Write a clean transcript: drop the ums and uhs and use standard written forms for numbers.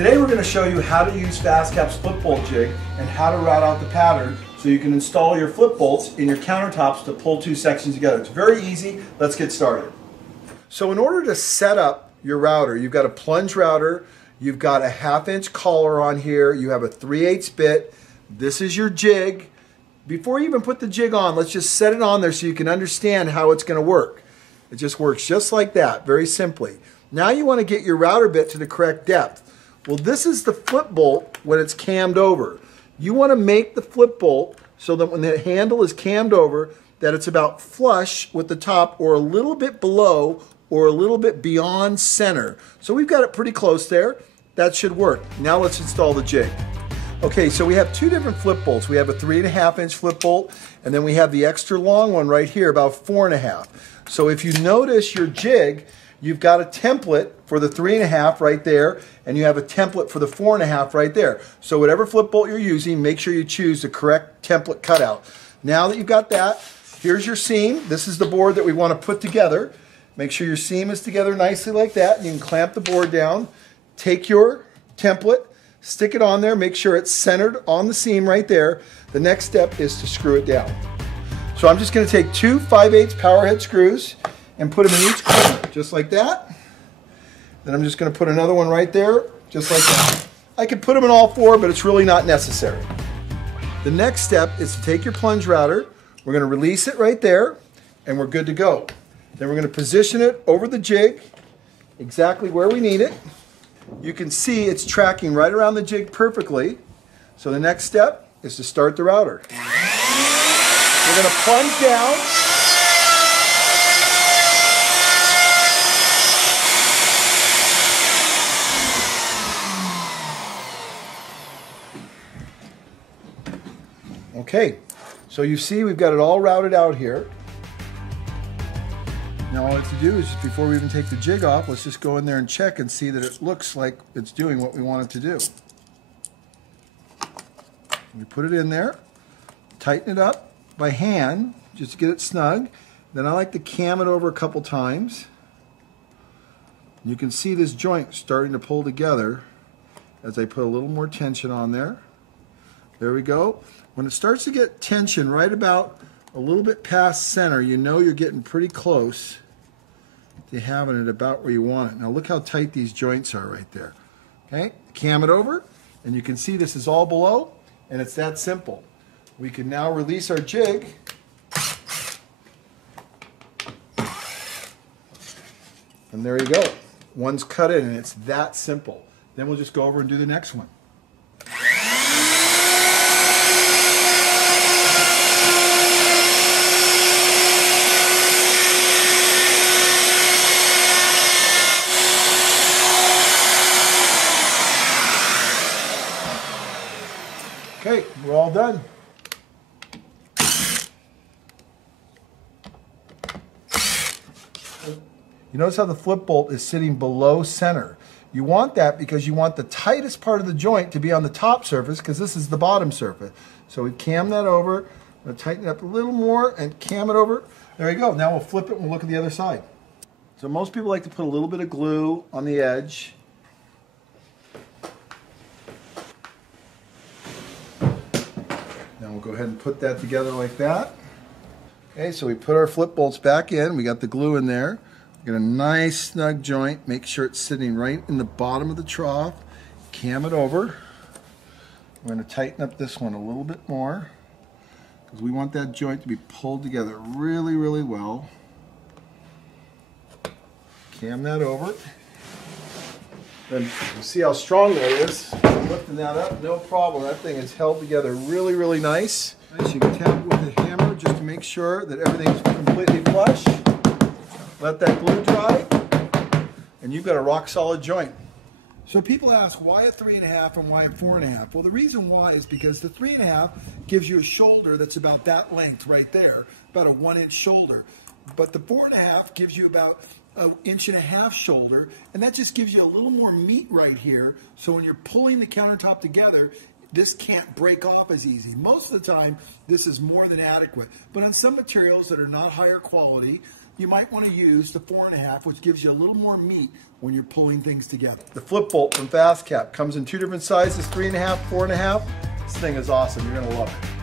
Today we're going to show you how to use FastCap's FlipBolt jig and how to route out the pattern so you can install your FlipBolts in your countertops to pull two sections together. It's very easy. Let's get started. So in order to set up your router, you've got a plunge router, you've got a 1/2 inch collar on here, you have a 3/8 bit, this is your jig. Before you even put the jig on, let's just set it on there so you can understand how it's going to work. It just works just like that, very simply. Now you want to get your router bit to the correct depth. Well, this is the FlipBolt when it's cammed over. You want to make the FlipBolt so that when the handle is cammed over, that it's about flush with the top or a little bit below or a little bit beyond center. So we've got it pretty close there. That should work. Now let's install the jig. Okay, so we have two different FlipBolts. We have a 3.5 inch FlipBolt, and then we have the extra long one right here, about 4.5. So if you notice your jig, you've got a template for the 3.5 right there, and you have a template for the 4.5 right there. So whatever FlipBolt you're using, make sure you choose the correct template cutout. Now that you've got that, here's your seam. This is the board that we want to put together. Make sure your seam is together nicely like that, and you can clamp the board down. Take your template, stick it on there, make sure it's centered on the seam right there. The next step is to screw it down. So I'm just going to take two 5/8 power head screws and put them in each corner, just like that. Then I'm just going to put another one right there, just like that. I could put them in all four, but it's really not necessary. The next step is to take your plunge router, we're going to release it right there, and we're good to go. Then we're going to position it over the jig, exactly where we need it. You can see it's tracking right around the jig perfectly. So the next step is to start the router. We're going to plunge down. Okay, so you see we've got it all routed out here. Now all I have to do is, just before we even take the jig off, let's just go in there and check and see that it looks like it's doing what we want it to do. We put it in there, tighten it up by hand, just to get it snug. Then I like to cam it over a couple times. You can see this joint starting to pull together as I put a little more tension on there. There we go. When it starts to get tension right about a little bit past center, you know you're getting pretty close to having it about where you want it. Now look how tight these joints are right there. Okay, cam it over, and you can see this is all below, and it's that simple. We can now release our jig. And there you go. One's cut in, and it's that simple. Then we'll just go over and do the next one. Okay, we're all done. You notice how the FlipBolt is sitting below center. You want that because you want the tightest part of the joint to be on the top surface, because this is the bottom surface. So we cam that over. I'm going to tighten it up a little more and cam it over. There you go. Now we'll flip it and we'll look at the other side. So most people like to put a little bit of glue on the edge. Now we'll go ahead and put that together like that. Okay, so we put our FlipBolts back in. We got the glue in there. We got a nice snug joint. Make sure it's sitting right in the bottom of the trough. Cam it over. We're going to tighten up this one a little bit more, because we want that joint to be pulled together really, really well. Cam that over. Then you see how strong that is. Lifting that up, no problem. That thing is held together really, really nice. So you can tap it with a hammer just to make sure that everything's completely flush. Let that glue dry, and you've got a rock solid joint. So people ask, why a 3.5 and why a 4.5? Well, the reason why is because the 3.5 gives you a shoulder that's about that length right there, about a 1-inch shoulder. But the 4.5 gives you about an 1.5 inch shoulder, and that just gives you a little more meat right here. So when you're pulling the countertop together, this can't break off as easy. Most of the time, this is more than adequate. But on some materials that are not higher quality, you might want to use the 4.5, which gives you a little more meat when you're pulling things together. The FlipBolt from FastCap comes in 2 different sizes, 3.5, 4.5. This thing is awesome. You're going to love it.